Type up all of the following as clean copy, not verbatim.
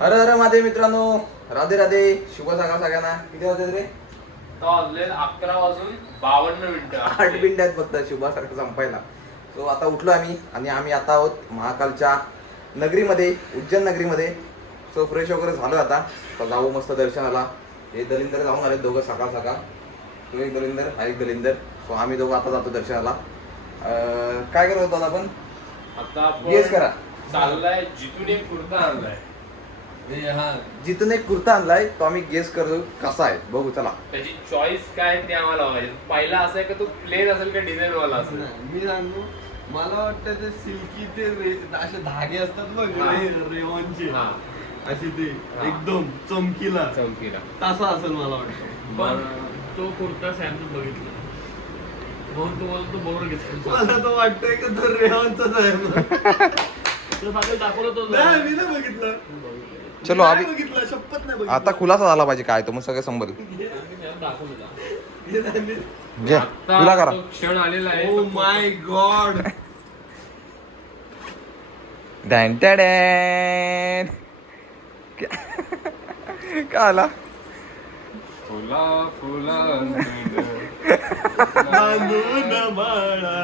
हर हर महादेव मित्रांनो, राधे राधे, शुभ सकाळ सगळ्यांना. किती वाजले रे? 11:52 8 मिनिट आहेत फक्त शुभ सकाळ संपायला. सो आता उठलो आम्ही आणि आम्ही आता आहोत महाकालच्या नगरीमध्ये, उज्जैन नगरीमध्ये. सो फ्रेश वगैरे झालो आता जाऊ मस्त दर्शनाला. हे दलिंदर जाऊन आले दोघं सकाळ सकाळ. तो एक दलिंदर, हा एक दलिंदर. सो आम्ही दोघं आता जातो दर्शनाला. काय करत होतो आपण? आता गेस करा. चाललाय जिथून एक कुर्ता आणलाय. जिथून एक कुर्ता आणलाय तो आम्ही गेस करू कसा आहे बघू चला. त्याची चॉईस काय ते आम्हाला माहिती. पहिला असं आहे का तो प्लेन असेल का डिझाईन वाला असेल? मी सांगू, मला वाटतं ते सिल्की ते असे धागे असतात बघ रेवनचे, हा असे ते हा. एकदम चमकीला चमकीला. तसा असेल मला वाटतं. पण तो कुर्ता सॅमसन बघितला म्हणून तुम्हाला तो बरोबर घेतला. मला तर वाटतंय का तो रेवनचाच आहे ना. तुला सांगेल दाखवलं तो नाही, मी नाही बघितलं. चलो नाही आम्ही बघितलं, शपथ नाही बघितलं. आता खुलासा झाला पाहिजे काय तो मग सगळं संभल. दाखवलं हे नाही मी- घे आता तुला करा. तो क्षण आलेला आहे. Oh my God. डॅन टॅडॅन. काय आला? फुला फुला बांधून माळा.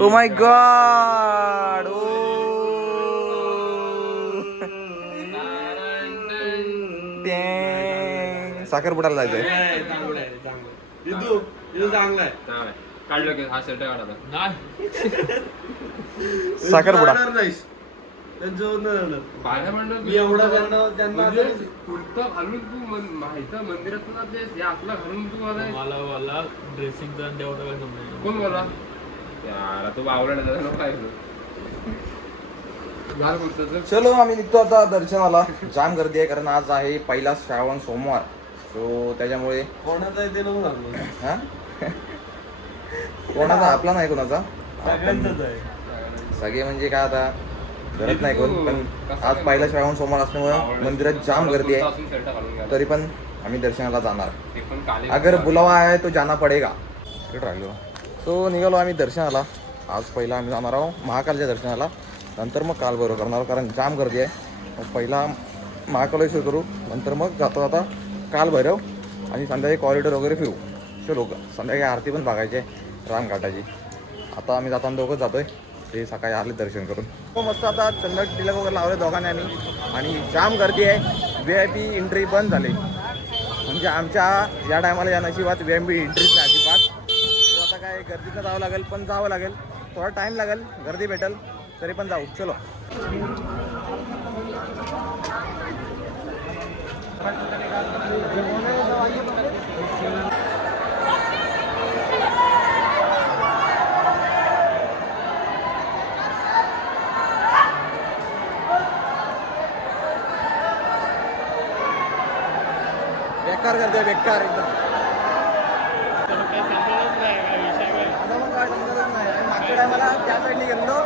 Oh my God. ओ साखरपुड्याला जायचंय. नाही, चांगलं आहे, चांगलं आहे. इदू चांगला आहे. काढलं की हा शर्ट काढा. नाही साखरपुडा. जाणार नाहीस. त्यांच्यावर नाही जाणार. बाहेर म्हणलं मी एवढा त्यांना म्हणजे कुर्ता घालून तू माहिती मंदिरात ते असला घालून तू मला ड्रेसिंगचा एवढं काय समजायचं. कोण बोला यार तू आवडला काय घाल कुर्ता. चलो आम्ही निघतो आता दर्शनाला. जाम गर्दी आहे कारण आज आहे पहिला श्रावण सोमवार. सो त्याच्यामुळे कोणाचा आहे ते नको सांगू. हा कोणाचा? आपला नाही कोणाचा. सगळ्यांचाच आहे. सगळे म्हणजे काय आता घरात नाही कोण. पण आज पहिला श्रावण सोमवार असल्यामुळे मंदिरात जाम गर्दी आहे. तरी पण आम्ही दर्शनाला जाणार. अगर बुलावा आहे तो जाना पडेगा. कुठे राहिलो? सो निघालो आम्ही दर्शनाला. आज पहिला आम्ही जाणार आहोत महाकालच्या दर्शनाला. नंतर मग काल बरोबर करणार कारण जाम गर्दी आहे. मग पहिला महाकालेश्वर करू, नंतर मग जाता जाता काल भैरव आणि संध्याकाळी कॉरिडॉर वगैरे फिरू. चलो संध्याकाळी आरती पण बघायची आहे रामघाटाची. आता आम्ही जाताना दोघंच जातोय. ते सकाळी आले दर्शन करून. हो मस्त आता चंदट टिलक वगैरे लावले दोघांनी आम्ही. आणि जाम गर्दी आहे. VIP एंट्री बंद झाली. म्हणजे आमच्या या टायमाला या नशिबात VIP एंट्रीच नाही अजिबात. तर आता काय गर्दीनं जावं लागेल, पण जावं लागेल. थोडा टाईम लागेल, गर्दी भेटेल तरी पण जाऊ. चलो बेकार करते, बेकार एकदम. काय समजलंच नाही काय विषय काय. आता मग काय समजतच नाही. आणि मागच्या टायमाला त्या साईडने गेलो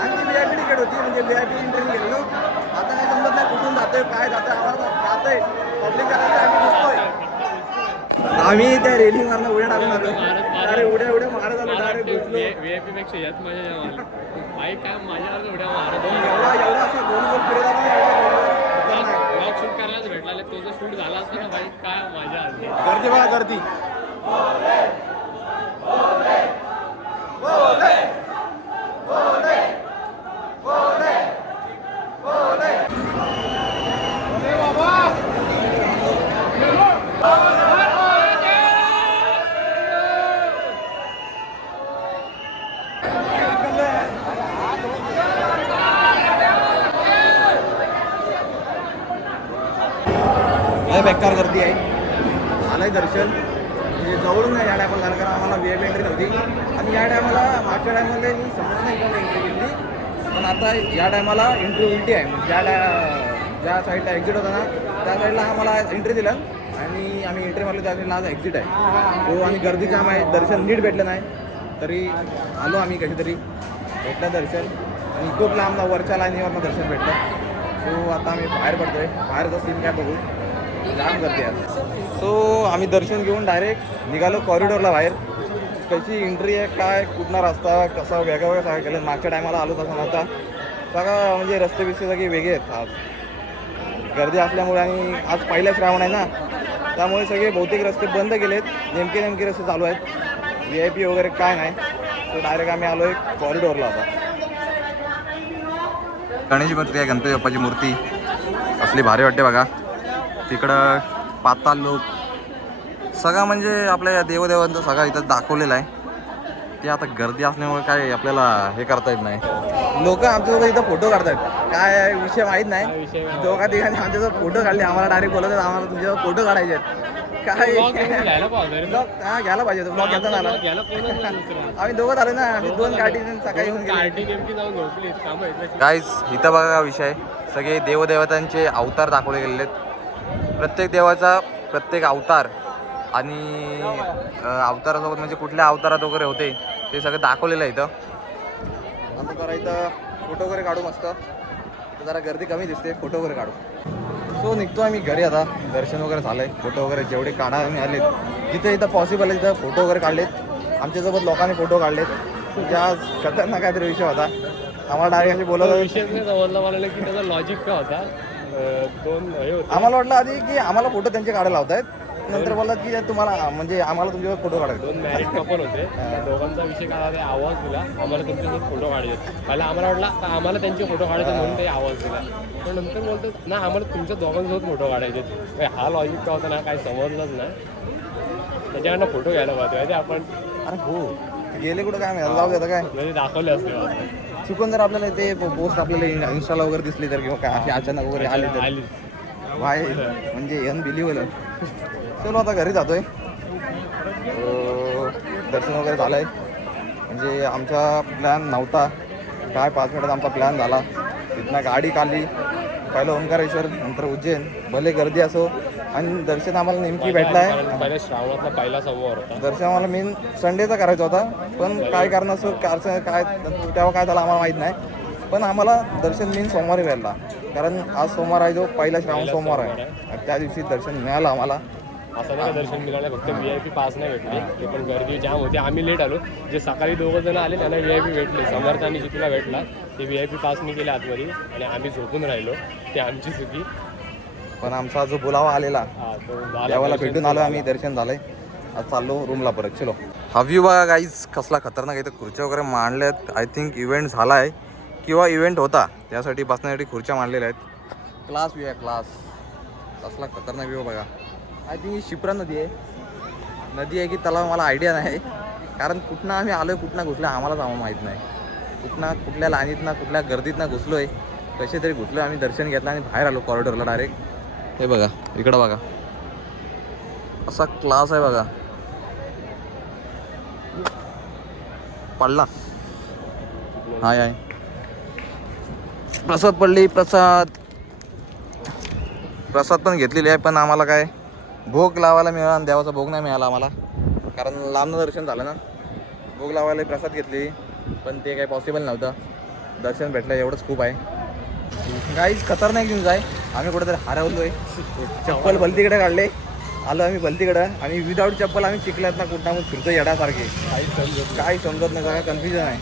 आणि ती VIP तिकीट होती म्हणजे VIP एंट्रीने गेलो. आता काय समजत नाही कुठून जातोय काय जातोय. आम्हाला जातोय पब्लिक करायचं आम्ही दिसतोय. आम्ही त्या रेलिंगवरनं उड्या टाकून आलो. अरे उड्या उड्या मारत आलो डायरेक्ट घुसलो. VIP पेक्षा यात मजा आली. बाईक काय माझ्या उड्या मारत एवढा एवढा असा गोल गोल फिरत आला ना, एवढा गोल गोल. खतरनाक. ब्लॉग शूट करायलाच भेटला. तो जर शूट झाला असता ना बाईक काय मजा आली. गर्दी बघा गर्दी. लय बेकार गर्दी आहे. झालंय दर्शन म्हणजे जवळून नाही या टायमाला झालं कारण आम्हाला VIP एंट्री नव्हती. आणि या टायमाला मागच्या टायमाला मी समजत नाही का एंट्री केली. पण आता या टायमाला एंट्री उलटी आहे. म्हणजे ज्या साईडला एक्झिट होता ना त्या साईडला आम्हाला एंट्री दिलं आणि आम्ही एंट्री मारली त्या साईडला आज एक्झिट आहे. सो आणि गर्दी जाम आहे. दर्शन नीट भेटलं नाही तरी आलो आम्ही कधीतरी. भेटलं दर्शन आणि खूप लांब ना वरच्या लाईनीवरनं दर्शन भेटलं. सो आता आम्ही बाहेर पडतोय. बाहेरचा सीन काय बघू. जाम गर्दी आहे. सो आम्ही दर्शन घेऊन डायरेक्ट निघालो कॉरिडॉरला बाहेर. कशी एंट्री आहे काय कुठला रस्ता कसा वेगळा वेगळा सगळं केलं. मागच्या टायमाला आलो तसा नव्हता. सगळं म्हणजे रस्ते बिस्ते सगळे वेगळे आहेत आज. गर्दी असल्यामुळे आणि आज पहिला श्रावण आहे ना, त्यामुळे सगळे बहुतेक रस्ते बंद केलेत. नेमके रस्ते चालू आहेत. VIP वगैरे काय नाही. तर डायरेक्ट आम्ही आलो आहे कॉरिडॉरला. आता गणेश मूर्ती आहे, गणपती बाप्पाची मूर्ती असली भारी वाटते बघा. तिकडं पाताल लोक सगळं म्हणजे आपल्या देवदेवांचं सगळं इथं दाखवलेलं आहे. ते आता गर्दी असल्यामुळे काय आपल्याला हे करता येत नाही. लोक आमच्यासोबत इथं फोटो काढतात. काय विषय माहीत नाही. दोघा तिघांनी आमच्यासोबत फोटो काढले. आम्हाला डायरेक्ट बोलत आम्हाला तुमच्यासोबत फोटो काढायचे आहेत. काय घ्यायला पाहिजे घ्यायला पाहिजे. ब्लॉग घेता आला. आम्ही दोघं आलो ना. आम्ही 2 गाडी सकाळी येऊन गेले. गाईज इथं बघा विषय, सगळे देवदेवतांचे अवतार दाखवले गेलेले आहेत. प्रत्येक देवाचा प्रत्येक अवतार आणि अवतारासोबत म्हणजे कुठल्या अवतारात वगैरे होते ते सगळं दाखवलेलं आहे इथं. आता जरा इथं फोटो वगैरे काढू मस्त. तर जरा गर्दी कमी दिसते, फोटो वगैरे काढू. सो निघतो आम्ही घरी. आता दर्शन वगैरे झालं आहे. फोटो वगैरे जेवढे काढायला आलेत, जिथे इथं पॉसिबल आहे तिथं फोटो वगैरे काढलेत. आमच्यासोबत लोकांनी फोटो काढलेत. ज्या खतरनाक काहीतरी विषय होता. आम्हाला डायरेक्ट असे बोलत विषय समजला मला की त्याचा लॉजिक काय होता. 2 हे होते. आम्हाला वाटलं आधी की आम्हाला फोटो त्यांचे काढायला लावतायत. नंतर बोललात की तुम्हाला म्हणजे आम्हाला तुमच्यावर फोटो काढायचे. 2 मॅरिड कपल होते. त्या दोघांचा विषय काय होता, आवाज दिला आम्हाला तुमच्यासोबत फोटो काढायचे. पहिला आम्हाला वाटला आम्हाला त्यांचे फोटो काढायचे म्हणून ते आवाज दिला. पण नंतर बोलतो ना आम्हाला तुमच्या दोघांसोबत फोटो काढायचे. हा लॉजिक काय होता ना, काही समजलंच नाही. त्याच्याकडनं फोटो घ्यायला पाहिजे आपण. अरे हो, गेले कुठं काय माहिती. जाऊ देता काय म्हणजे दाखवले असते. चुकून जर आपल्याला ते पोस्ट आपल्याला इंस्टाला वगैरे दिसली तर किंवा काय अशी अचानक वगैरे आली तर वाय म्हणजे अनबिलिव्हेबल. चलो आता घरी जातोय. दर्शन वगैरे झालं आहे. म्हणजे आमचा प्लॅन नव्हता काय, 5 मिनिटात आमचा प्लॅन झाला. तिथनं गाडी काढली. पहिलं ओंकारेश्वर, नंतर उज्जैन. भले गर्दी असो आणि दर्शन आम्हाला नेमकी भेटला आहे. पहिल्या श्रावणातला पहिला सोमवार होता. दर्शन आम्हाला मेन संडेचा करायचा होता, पण काय कारण असं काय तेव्हा काय झालं आम्हाला माहीत नाही. पण आम्हाला दर्शन मेन सोमवारी भेटला, कारण आज सोमवार आहे जो पहिला श्रावण सोमवार आहे. त्या दिवशी दर्शन मिळालं आम्हाला. असं नाही का दर्शन मिळालं, फक्त VIP पास नाही भेटले. ते पण गर्दी जाम होती. आम्ही लेट आलो. जे सकाळी 2 जण आले त्यांना VIP भेटले. समर्थ आणि जितूला भेटला. ते VIP पास नाही केले आतमध्ये आणि आम्ही झोपून राहिलो. ते आमची चुकी. पण आमचा जो बोलावा आलेला देवाला भेटून आलो आम्ही. दर्शन झालंय. आज चाललो रूमला परत. चलो. हा व्ह्यू बघा गाईज कसला खतरनाक. इथं खुर्च्या वगैरे मांडल्यात. आय थिंक इव्हेंट झाला आहे किंवा इव्हेंट होता, त्यासाठी बसण्यासाठी खुर्च्या मांडलेल्या आहेत. क्लास व्ह्यू आहे, क्लास. कसला खतरनाक व्ह्यू बघा. आय थिंक ही शिप्रा नदी आहे की तलाव मला आयडिया नाही, कारण कुठनं आम्ही आलो आहे कुठनं घुसलो आम्हालाच माहीत नाही. कुठल्या लाईनीतनं कुठल्या गर्दीतनं घुसलो आहे, कसे तरी घुसलो आम्ही. दर्शन घेतलं आणि बाहेर आलो कॉरिडॉरला डायरेक्ट. हे बघा इकडं बघा, असा क्लास आहे बघा. पडला हाय आहे. प्रसाद पडली. प्रसाद पण घेतलेली आहे, पण आम्हाला काय भोग लावायला मिळाला आणि देवाचा भोग नाही मिळाला आम्हाला, कारण लांबनं दर्शन झालं ना. भोग लावायला प्रसाद घेतली, पण ते काही पॉसिबल नव्हतं. दर्शन भेटलं एवढंच खूप आहे. काहीच खतरनाक न्यूज आहे. आम्ही कुठेतरी हरवलो आहे. चप्पल भलतीकडे काढले. आलो आम्ही भलतीकडं आणि विदाऊट चप्पल आम्ही चिखल्यात ना कुठं मग फिरतो येण्यासारखे. काही समजत नाही, सगळं कन्फ्युजन आहे.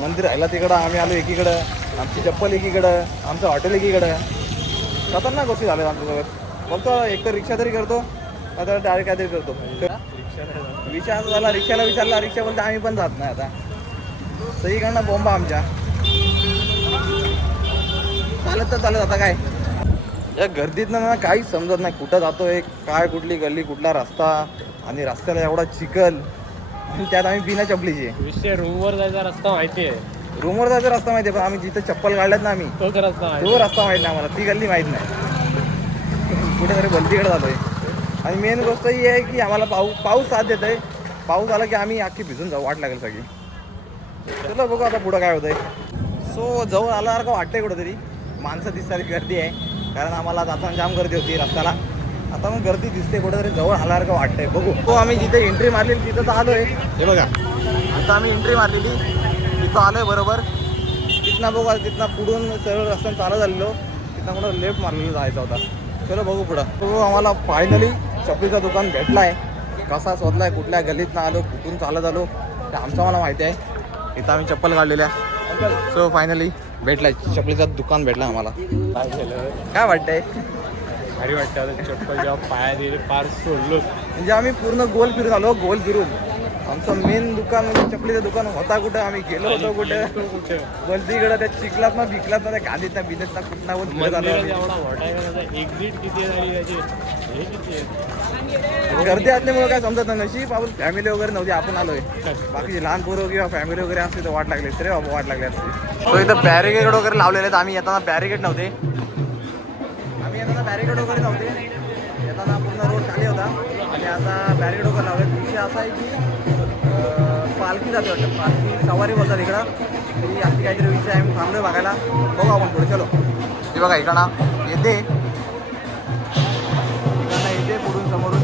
मंदिर राहिला तिकडं, आम्ही आलो एकीकडं. आमची चप्पल एकीकडं, आमचं हॉटेल एकीकडं. खतरनाक गोष्टी झाल्या आमच्यासोबत. बोलतो एक तर रिक्षा तरी करतो, आता डायरेक्ट काहीतरी करतो. विषय असं झाला, रिक्षाला विचारला, रिक्षा बोलतो आम्ही पण जात नाही. आता सगळीकडनं बोंबा आमच्या. चालत आता काय या गर्दीतनं ना काहीच समजत नाही. कुठं जातोय काय, कुठली गल्ली, कुठला रस्ता, आणि रस्त्याला एवढा चिखल, आणि त्यात आम्ही बिना चपलीचे. विषय रूमवर जायचा रस्ता माहिती आहे. रूमवर जायचा रस्ता माहिती आहे, पण आम्ही जिथे चप्पल काढल्यात ना आम्ही तोच रस्ता तो रस्ता माहीत नाही आम्हाला. ती गल्ली माहीत नाही. कुठेतरी भलतीकडे जातोय. आणि मेन गोष्ट ही आहे की आम्हाला पाऊस साथ देत आहे. पाऊस आला की आम्ही अख्खी भिजून जाऊ, वाट लागेल सगळी. चलो बघू आता पुढं काय होतंय. सो जवळ आल्यासारखं वाटतंय कुठंतरी. माणसं दिसणारी गर्दी आहे, कारण आम्हाला जाताना जाम गर्दी होती रस्त्याला. आता मग गर्दी दिसते कुठेतरी, जवळ आल्यासारखं वाटतंय. बघू. तो आम्ही जिथे एंट्री मारलेली तिथं तर आलोय. हे बघा आता आम्ही एंट्री मारलेली तिथं आलोय बरोबर. तिथनं बघू, तिथनं पुढून सरळ रस्त्यानं चालत झालेलो, तिथनं कुठं लेफ्ट मारलेलं जायचा होता. चलो बघू पुढं. तो आम्हाला फायनली चपलीचं दुकान भेटला आहे. कसा शोधला आहे, कुठल्या गल्लीतनं आलो, कुठून चालत आलो ते आमचं मला माहिती आहे. इथं आम्ही चप्पल काढलेल्या. सो फायनली भेटलाय चपलीचं दुकान भेटलं आम्हाला. काय केलं काय वाटतंय? भारी वाटतं आता चप्पल जेव्हा पाया दिले पार सोडलो. म्हणजे आम्ही पूर्ण गोल फिरून आलो. गोल फिरून आमचं मेन दुकान म्हणजे चपलीचं दुकान होता कुठं, आम्ही गेलो होतो कुठं, गलतीकडं त्या चिखलात ना भिकलात ना त्या गादीत ना बिदत ना कुठं ना कुठं फिरत आलो आम्ही. एवढा मोठा आहे का त्याचा एक्झिट किती आहे आणि त्याची हे किती आहे. गर्दी असल्यामुळे काय समजत नाही. नशीब आपण फॅमिली वगैरे नव्हती, आपण आलोय. बाकीचे लहान पोरं किंवा फॅमिली वगैरे असते तर वाट लागली असते रे बाबा, वाट लागली असते. तो इथं बॅरिकेड वगैरे लावलेले आहेत. आम्ही येताना बॅरिकेड नव्हते, येताना पूर्ण रोड खाली होता आणि आता बॅरिकेड वगैरे लावले. विषय असा आहे की पालखी जाते वाटतं, पालखी सवारी बोलतात इकडं. तरी अशी काहीतरी विषय आहे, थांबलोय बघायला. बघू आपण पुढे. चलो ते बघा इकडं येते पुढून समोरून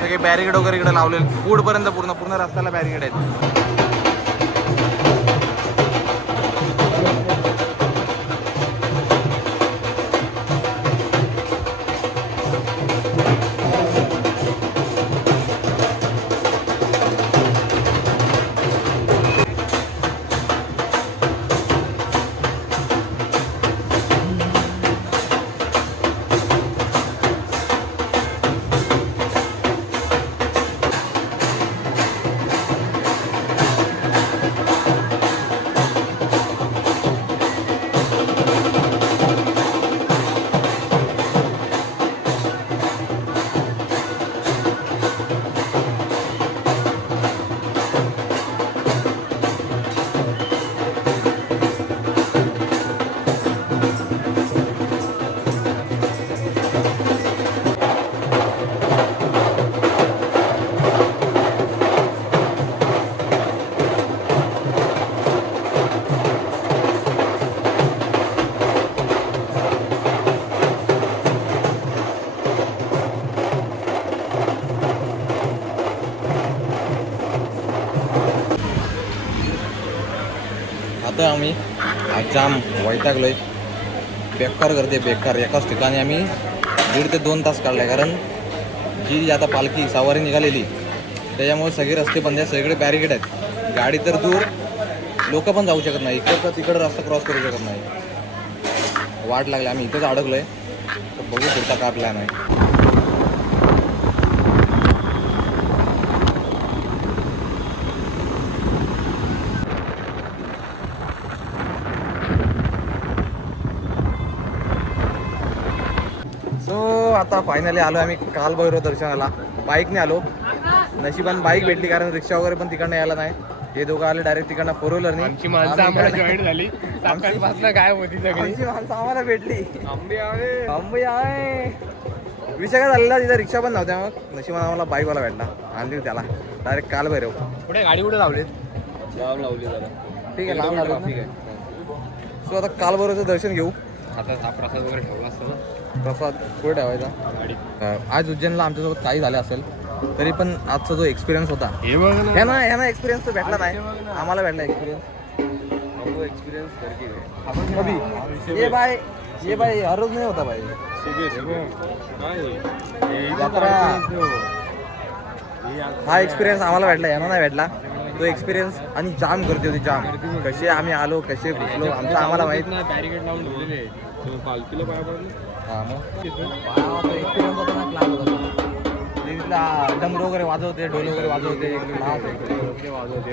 सगळे बॅरिकेड वगैरे इकडे लावले. पुढपर्यंत पूर्ण रस्त्याला बॅरिकेड आहेत. आता आम्ही जाम वैतागलोय. बेकार गर्दी बेकार. एकाच ठिकाणी आम्ही 1.5 ते 2 तास काढलाय. कारण जी आता पालखी सवारी निघालेली त्याच्यामुळे सगळे रस्ते बंद आहेत, सगळीकडे बॅरिकेड आहेत. गाडी तर दूर, लोक पण जाऊ शकत नाही. इकडं तिकडं रस्ता क्रॉस करू शकत नाही. वाट लागली, आम्ही इथंच अडकलोय. तर बघू पुढचा काय प्लॅन आहे. आता फायनली आलो आम्ही कालभैरव दर्शनाला. बाईकने आलो, नशिबाने बाईक भेटली, कारण रिक्षा वगैरे पण तिकडनं यायला नाही. हे दोघं आले डायरेक्ट तिकडनं 4 व्हीलरने. आमची माणसं आम्हाला जॉईन झाली, सकाळपासून काय होती सगळी. आमची माणसं आम्हाला भेटली. आंबे आहे. आंबे आहे. विषय काय झालेला, तिथं रिक्षा पण नव्हत्या. मग नशिबाने आम्हाला बाईकवाला भेटला, आणली त्याला डायरेक्ट कालभैरव. कुठे गाडी कुठे लावलीत? लांब लावली जरा. ठीक आहे, लांब लावलं. ठीक आहे. सो आता कालभैरवचं दर्शन घेऊ. आता प्रसाद वगैरे ठेवला असतो ना, प्रसाद कुठे ठेवायचा. गाडी आज उज्जैनला आमच्यासोबत काही झालं असेल तरी पण आजचा जो एक्सपिरियन्स होता, हे बघ ना, ह्याना एक्सपिरियन्स तो भेटला नाही. आम्हाला भेटला एक्सपिरियन्स. एक्सपिरियन्स अभी ये भाई हर रोज नहीं होता भाई. यात्रा हा एक्सपिरियन्स आम्हाला भेटला, यांना नाही भेटला तो एक्सपिरियन्स. आणि जाम गर्दी होती, जाम. कसे आम्ही आलो, कसे घुसलो आमचं आम्हाला माहित. बॅरिकेड लावून ठेवलेले. पालखीला पाया पडले. हा मग एक्सपिरियन्स होता ना, क्लास होता. तिथला डमरू वगैरे वाजवते, ढोल वगैरे वाजवते,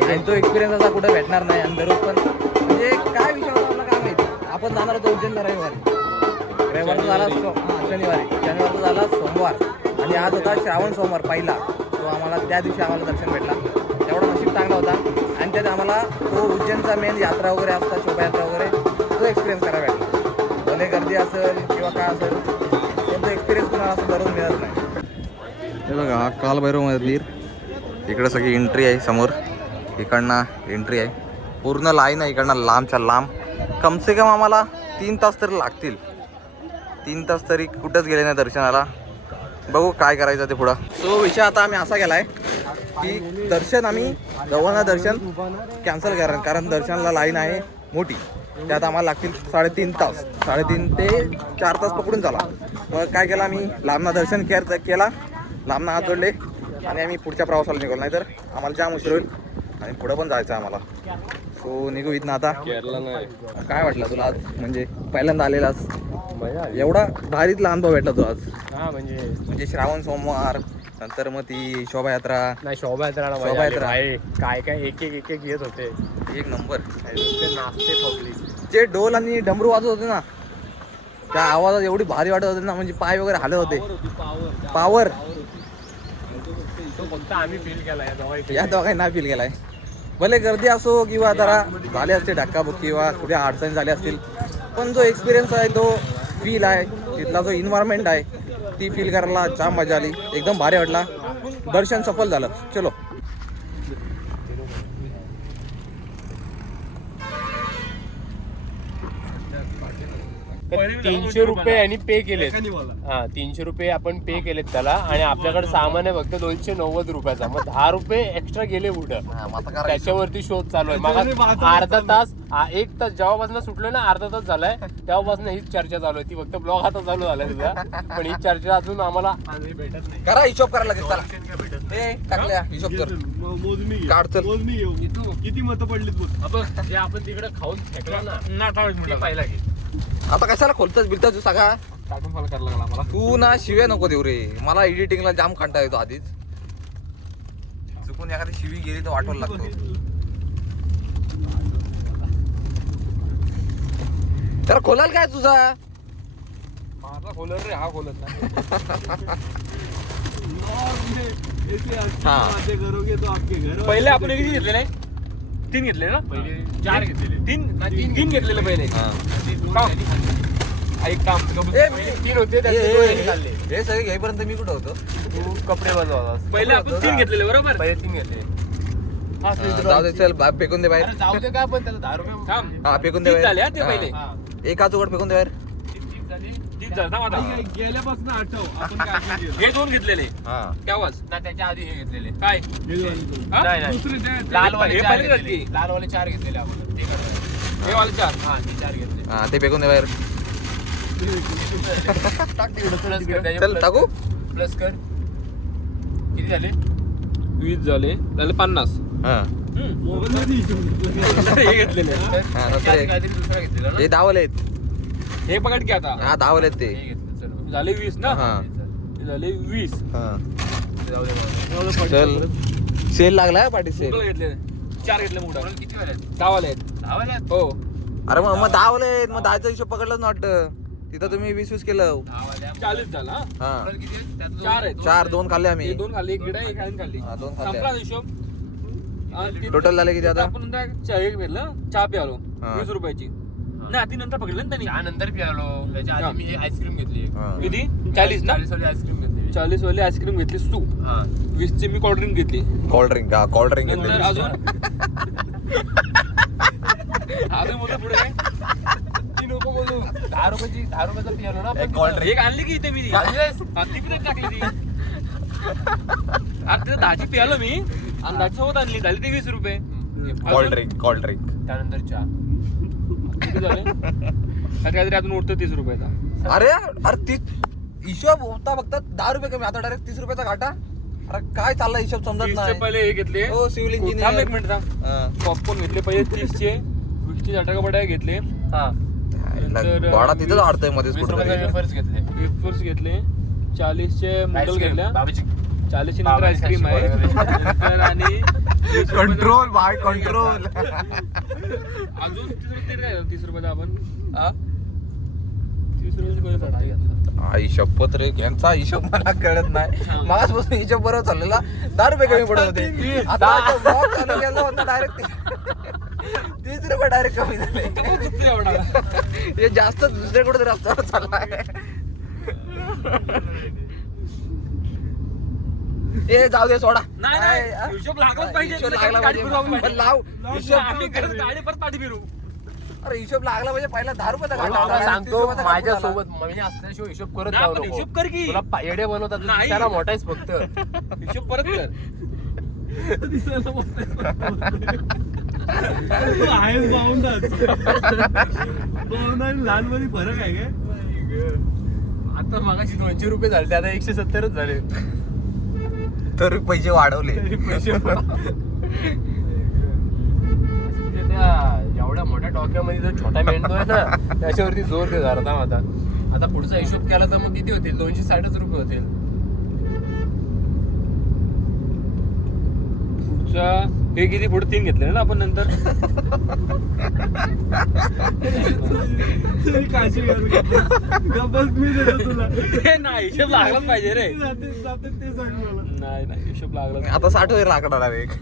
आणि तो एक्सपिरियन्स असा कुठे भेटणार नाही. आणि दररोज पण म्हणजे काय विषय होता आपला काय माहिती. आपण जाणार होतो उज्जैनला रविवारचा झाला शनिवारचा झाला सोमवार, आणि आज होता श्रावण सोमवार पहिला. तो आम्हाला त्या दिवशी आम्हाला दर्शन भेटला. एवढा नशीब चांगला होता. आणि त्यात आम्हाला तो उज्जैनचा मेन यात्रा वगैरे असतात, शोभायात्रा वगैरे, तो एक्सपिरियन्स करायला भेटला. भले गर्दी असेल किंवा काय असेल, पण तो एक्सपिरियन्स तुम्हाला असं दररोज मिळत नाही. हे बघा, हा कालभैरव मंदिर. इकडं सगळी एंट्री आहे समोर, इकडनं एंट्री आहे. पूर्ण लाईन आहे इकडनं, लांबच्या लांब. कमसे कम आम्हाला 3 तास तरी लागतील. 3 तास तरी कुठंच गेले नाही दर्शनाला. बघू काय करायचं ते पुढं. सो विषय आता आम्ही असा केला आहे की दर्शन आम्ही दोघांना दर्शन कॅन्सल करा, कारण दर्शनाला लाईन आहे मोठी. त्यात आम्हाला लागतील 3.5 तास. 3.5 ते 4 तास पकडून झाला. मग काय केलं आम्ही, लांबना दर्शन केला, लांबना हात जोडले आणि आम्ही पुढच्या प्रवासाला निघालो. नाही तर आम्हाला जाम उशीर होईल आणि पुढं पण जायचं आहे आम्हाला. तो निघू इथं आता. केरला नाही काय वाटलं तुला आज, म्हणजे पहिल्यांदा आलेलास, मजा आली. एवढा भारीतला अनुभव भेटला तो आज, हा म्हणजे श्रावण सोमवार नंतर मग ती शोभायात्रा. नाही शोभायात्रा शोभायात्रा. काय काय एक एक येत होते. एक नंबर. ते नाचते पब्लिक. जे ढोल आणि डमरू वाजत होते ना, त्या आवाजात एवढी भारी वाटत होते ना, म्हणजे पाय वगैरे हालत होते. पावर तो फक्त आम्ही फील केला या दोघांनी नाही फील केलाय. भले गर्दी असो किंवा जरा झाले असते धक्काबुक्की किंवा कुठे अडचणी झाल्या असतील, पण जो एक्सपिरियन्स आहे, तो फील आहे, तिथला जो इन्व्हायरमेंट आहे, ती फील करायला जाम मजा आली. एकदम भारी वाटला. दर्शन सफल झालं. चलो. ₹300 आणि पे केलेत. हा ₹300 आपण पे केलेत त्याला, आणि आपल्याकडे सामान आहे फक्त ₹290. मग ₹10 एक्स्ट्रा गेले पुढं. त्याच्यावरती शोध चालू आहे. मग अर्धा तास 1 तास जेव्हापासून सुटलो ना, अर्धा तास झालाय तेव्हापासून हीच चर्चा चालू आहे. ती फक्त ब्लॉग आता चालू झालाय तुझा, पण ही चर्चा अजून आम्हाला भेटत नाही. करा हिशोब करायला लागेल. चला ए टाकल्या हिशोब कर. मोजणी घे. काढ चल. मोजणी घेऊ. किती मतं पडलीत बघ. जे आपण तिकडे खाऊन फेकला ना, ते पहिला घे. आता कशाला खोलताच बिलताच तू सगळा. टाकून फॉलो करायला लागला मला. तू ना शिव्या नको देऊ रे. मला एडिटिंगला जाम कंटाळा येतो आधीच. चुकून एखादी शिवी गेली तर वाटवायला लागतो. तर खोलाल काय तुझा. माझा खोलर रे, हा खोलत नाही. हाँ. बातें करोगे तो आपके घर पहिले आपण किती घेतलेले आहे? 3 घेतले ना? पहिले 4 घेतलेले. 3 घेतलेले पहिले. का? ऐक काम. ए, मी- 3 होते, त्यातले 2 यांनी खाल्ले. हे सगळे घेईपर्यंत मी कुठं होतो. तू कपडे बदलत होतास. पहिले आपण 3 घेतलेले बरोबर. पहिले 3 घेतले. हा, जाऊ दे चल फेकून दे बाहेर. अरे जाऊ दे काय, पण त्याला ₹10 थांब. हा फेकून दे 3 झाले बाहेर. हा ते पहिले. हा. एक हात उघड फेकून दे बाहेर. 3 झाले ना आता. गेल्यापासून आठव आपण काय काय केलं. हे 2 घेतलेले हा. तेव्हाच. ना त्याच्या आधी हे घेतलेले. काय? हे दोन. हा? नाही, नाही. दुसरे ते- लालवाले हे 4 पहिले घेतलेले. घेतली. लालवाले 4 घेतलेले आपण. ते काढले. हे वाले 4. हा, ते 4 घेतले. हा ते फेकून दे बाहेर. प्लस कर त्याचे, चल प्लस टाकू. कर. प्लस कर. किती झाले? 20 झाले. झाले 50. हा. मोबाईलमध्ये हिशोब. हे घेतलेले. हा, त्याच्या नंतर आधी एक. काहीतरी दुसरा घेतलेला ना? हे धावले आहेत. हे पकड की आता. हा धावले आहेत ते. हे घेतलं, चल. झाले 20 ना? हा. हे झाले 20. हा. जाऊ दे, जाऊ दे. चल सेल लागलाय पाठी सेल. मुगल घेतले. 4 घेतले मुगल. कोणाला किती वाले आहेत? 10 वाले आहेत. 10 वाले आहेत? हो. अरे मग धावले आहेत. मग 10चा हिशोब पकडलाच ना वाटतं. तिथं तुम्ही 20 केलं. 10 वाले आहेत. 40 झाला. हा. कोणाला किती आहेत? त्यातलं 4 आहेत. 4 2 खाल्ले आम्ही. हे 2 खाल्ले, एक गिडा, एक खाली खाल्ली. हा, 2 खाल्ले. संपला हिशोब. आणि ते- टोटल झाले किती आता. आपण नंतर एक भेटलं, चहा प्यालो हा. 20 रुपयाची. नाही ती नंतर पकडलं ना त्यांनी. चहा नंतर पियालो. त्याच्या आधी मी आईस्क्रीम घेतली. हा. किती? 40 ना? 40 वाली आईस्क्रीम घेतली. 40 वाली आईस्क्रीम घेतलीस तू. हा. 20 ची मी कोल्ड्रिंक घेतली. कोल्ड ड्रिंक हा कोल्ड ड्रिंक नंतर घेतली. अजून अजून मोठं पुढे काय? 3 नको बोलू. 10 रुपयाचा पियालो ना आपण. Cold drink. एक आणली की इथे मी ती. हा, ती पण एक टाकली ती. आता तिथं 10ची पियालो मी, आणि 10ची सोबत आणली, झाली ते 20 रुपये. Cold drink cold drink. त्यानंतर चहा. किती झाले? आता काहीतरी अजून उरतो 30 रुपयाचा. अरे अरे ती हिशोब होता फक्त 10 रुपये कमी. आता डायरेक्ट 30 रुपयाचा घाटा. अरे काय चाललाय हिशोब समजत 30 चे नाही. पहिले हे घेतले. हो सिव्हिल थांब इंजिनियर. एक मिनिट थांब. पॉपकॉर्न घेतले पहिले 30 चे. 20 चे चटाका बटाका घेतले. हा. वाडा तिथंच अडतोय मध्येच 20 कुठं रुपयाचे वेफर्स घेतले. वेफर्स घेतले. 40 चे मुगल आईस्क्रीम. घेतल्या. बाबाची 40 ची नंतर बाबाची आईस्क्रीम आहे. खाशी नंतर आणि कंट्रोल बाय कंट्रोल. अजून 30 रुपये काय झालं? 30 रुपयाचा आपण हा? 30 रुपयाची कोणी पडते घेतला. आई शपथ रे यांचा हिशोब मला कळत नाही. मागासपासून हिशोब बरोबर चाललेला 10 रुपये कमी पडत होते. आता ब्लॉग चालू केला होता डायरेक्ट 30 रुपये डायरेक्ट कमी झाले. चुकते एवढा. हे जास्त दुसऱ्याकडे तरी रस्त्यावर चाललाय. ए जाऊ दे सोडा. नाही काय, नाही हा? हिशोब लागलाच पाहिजे. हिशोब लागला गाडी पाहिजे. फिरू आपण. पण लाव हिशोब. आम्ही करत गाडी परत पाठी फिरू. अरे हिशोब लागला पाहिजे. पहिला 10 रुपयाचा घाटा तुला होता. सांगतो 30 रुपयाचा माझ्या घाटा झाला. सोबत मी असल्याशिवाय हिशोब करत नाही, जाऊ पण नको. हिशोब कर की. तुला येडे बनवतात. नाही. दिसायला मोठा आहेस फक्त. हिशोब परत कर. दिसायला तू आहेस बाउंडाच. बाउंड आणि लहान मध्ये फरक आहे काय. आता मागाशी 200 रुपये झाले, आता 170च झाले. तर पैसे वाढवले. पैसे त्या डोक्यामध्ये जो छोटा मेंदू आहे ना त्याच्यावरती जोर दे जरा थांब आता पुढचा हिशोब केला तर मग किती होतील 260 रुपये होतील. पुढच्या हे किती पुढे 3 घेतले ना आपण नंतर. काशी गप्पच मी देतो तुला. हे नाही हिशोब लागलाच पाहिजे रे. ते सांग मला. नाही हिशोब लागला. आता 60 वर आकडा डायरेक्ट.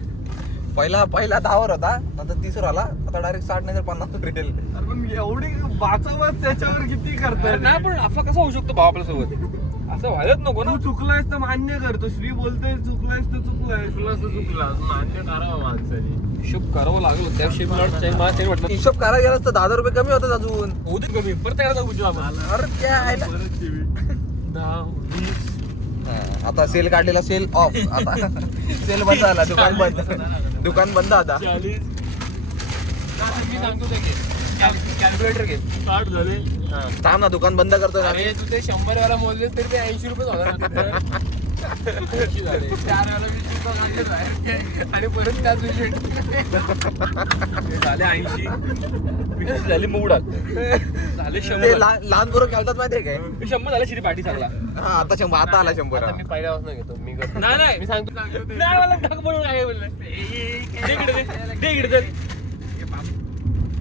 पहिला 10 वर होता, नंतर 30 वर आला, आता डायरेक्ट 60 नाही तर 50 वर येईल. अरे पण एवढी वाचावत त्याच्यावर किती करतात. नाही पण असा कसा होऊ शकतो भाऊ आपल्यासोबत. असं व्हायलाच नको ना. तू चुकलायस तर मान्य करतो. श्री बोलतोय चुकलायस तर चुकलायस. चुकला मान्य करावं माणसाने. हिशोब करावं लागलं त्या हिशोब मला ते वाटलं हिशोब करायला गेलास तर 10 रुपये कमी होतात अजून. होऊ दे कमी परत करायला जाऊ आपण. अरे क्या आहे ना. 10 20 आता सेल काढलेला सेल ऑफ. आता सेल बंद झाला. दुकान बंद आता. 40 मी सांगतो ते घे कॅल्क्युलेटर घे. 60 झाले. थांब ना, दुकान बंद करतोय ना. अरे तू ते 100 वाला मोजलेस तरी ते 80 रुपये होणार झाले. 4 वाला 20 रुपये झाले आणि परत त्याच विषय झाले 80 20 झाले मुगडात झाले ते 100. लहान पोरं खेळतात माहितीये काय. 100 झाले श्री पाठी चांगला. हा आता 100. आता आला 100. आता मी पहिल्यापासून घेतो. मी करतो. नाही मी सांगतो नाही मला ढग बनवून काय बोललं. दे इकडे दे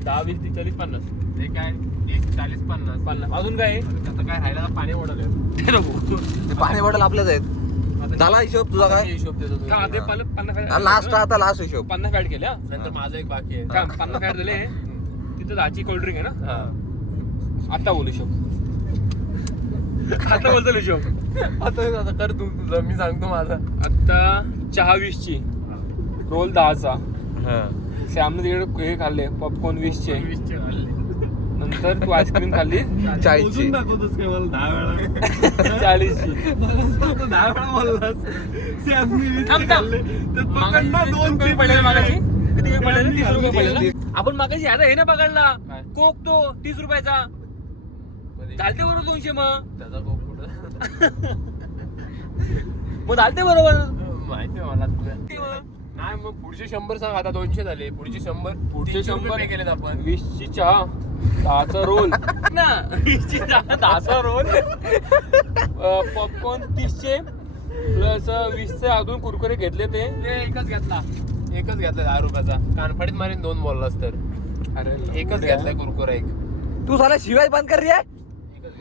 10 20 30 40 50. ते काय 40 50 50 अजून काय आहे? आता काय राहिला का पाणी ओढवलं. ते नको. ते पाणी बॉटल आपल्याच आहेत. झाला हिशोब तुझा काय. हिशोब देतो हा ते 50 लास्ट आता लास्ट हिशोब. 50 ऍड केले. नंतर माझं एक बाकी आहे. का 50 ऍड झाले. तिथं 10ची कोल्ड्रिंक आहे ना. हा आता बोल हिशोब. आता बोलतो हिशोब. आता कर तू तुझं. मी सांगतो माझा. आता चहा 20ची, रोल 10चा, सॅमने तिकडे हे खाल्ले पॉपकॉर्न 20चे, 20 खाल्ले. नंतर तू आईस्क्रीम खाल्ली 40ची. दाखवतोस काय मला 10 वेळा. 40ची. 10 वेळा बोललास. सॅमनी 20 थांब. खाल्ले. तर पकड ना 2 किती पडले मागाशी? किती पडले? 30 रुपये पडले ना? आपण मागाशी आता हे ना पकडला काय? कोक तो 30 रुपयाचा चालते बरोबर 200. मग त्याचा कोक कुठं मग चालते बरोबर. माहिती आहे मला तुला. नाही मग पुढचे 100 सांग. आता 200 झाले. पुढचे 100 पुढचे 100 पे केलेत आपण. 20ची चहा 10चा रोल ना 20ची चहा 10चा रोल पॉपकॉर्न 30चे प्लस 20चे अजून कुरकुरे घेतले ते एकच घेतला 10 रुपयाचा. कानफडीत मारीन 2 बोललास तर. अरे एकच घेतलाय कुरकुरा एक. तू झाला शिवाय बंद कर रे.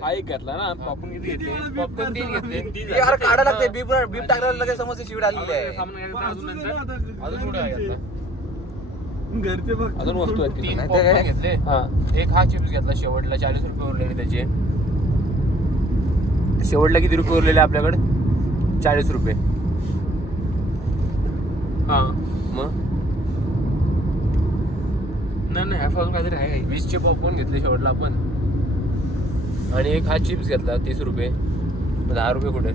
हा एक घेतला ना. पॉपकॉर्न किती घेतले? पॉपकॉर्न 3 घेतले. यार काढा लागते. बीप टाकायला लगेच समजते शिवड आलेली आहे. अजून नंतर अजून कुठे आहे घेतला? घरचे बघ. अजून वस्तू आहेत 3 नाही ते पॉपकॉर्न काय? घेतले. हा एक हा चिप्स घेतला शेवटला 40 रुपये उरलेले त्याचे. शेवटला किती रुपये उरलेले आपल्याकडे? 40 रुपये. हा मग नाही अजून काहीतरी आहे. 20चे पॉपकॉर्न घेतले शेवटला आपण. आणि एक हा चिप्स घेतला 30 रुपये. 10 रुपये कुठे?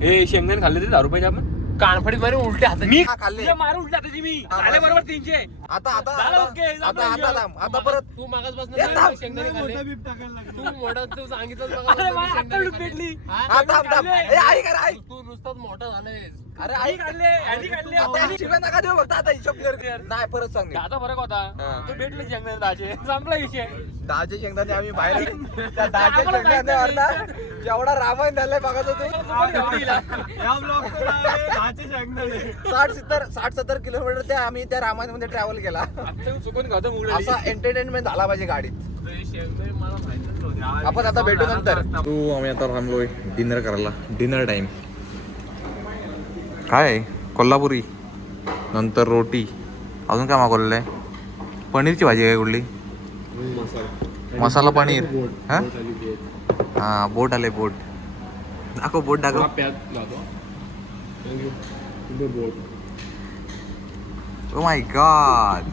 हे शेंगदाणे खाल्ले ते 10 रुपयाचे आपण. कानफडीत मारी उलटे हातात. मी हा, खाल्ले. तुझ्या मारून उलट हाताची मी हा, झाले बस. बरोबर 300. आता आता झालं, आता ओके, आता आता थांब. आता परत तू मागासपासून ए, थांब. शेंगदाणे नाही, खाल्ले. मोठा बीप टाकायला लागला. तू मोठा तू सांगितलं अरे मला आता लूट भेटली. हा थांब थांब. ए ऐक रे ऐक. तू नुसताच मोठा झालाय. अरे आई ऐक. काढले ॲडी काढले आता शिवाय नका देऊ फक्त. आता हिशोब कर. नाही परत सांग. दहाचा फरक होता. हा. तो भेटले शेंगदाणे 10चे संपला विषय. 10चे शेंगदाणे आम्ही बाहेर त्या 10च्या आम्हाला शेंगदाण्यावर ना जेवढा रामायण झालाय बघत होतो. या ब्लॉगचं नाव आहे 10चे शेंगदाणे. 60-70 किलोमीटर त्या आम्ही त्या रामायणमध्ये ट्रॅव्हल केला. आता चुकून खातं मुगडं. असा एंटरटेनमेंट झाला पाहिजे गाडीत. शेंगदाणे मला माहितच नव्हते. आपण आता भेटू नंतर. तू आम्ही आता थांबलोय डिनर करायला. डिनर टाइम काय कोल्हापुरी, नंतर रोटी, अजून काय मागवलेलं आहे? पनीरची भाजी काय कुठली? मसाला पनीर. हा बोट आले. बोट दाखव. बोट दाखव. Oh my God.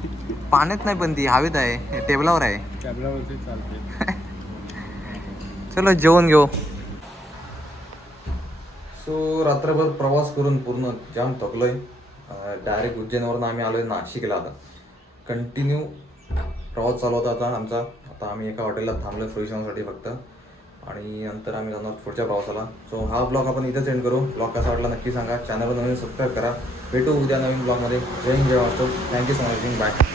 पाण्यात नाही पण ती हवेत आहे. टेबलावर आहे. चलो जेवण घेऊ. सो रात्रभर प्रवास करून पूर्ण जाम थकलोय. डायरेक्ट उज्जैनवरून आम्ही आलोय नाशिकला. आता कंटिन्यू प्रवास चालू होता आता आमचा. आता आम्ही एका हॉटेलला थांबलो फ्रेशनसाठी फक्त. आणि नंतर आम्ही जाणार पुढच्या प्रवासाला. सो हा ब्लॉग आपण इथेच एंड करू. ब्लॉग कसा वाटला नक्की सांगा. चॅनलवर नवीन सबस्क्राईब करा. भेटू उद्या नवीन ब्लॉगमध्ये. जय हिंद जय Maharashtra. Thank you so much. Bye.